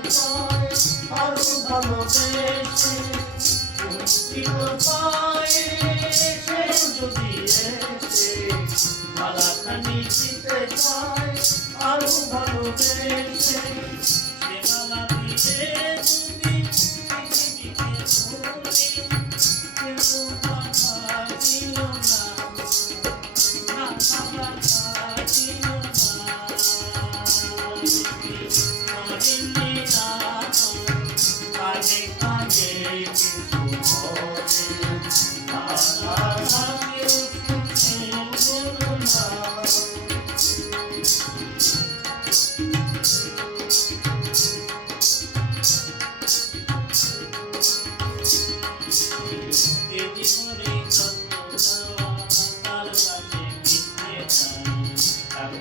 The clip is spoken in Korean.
I'm gonna make it.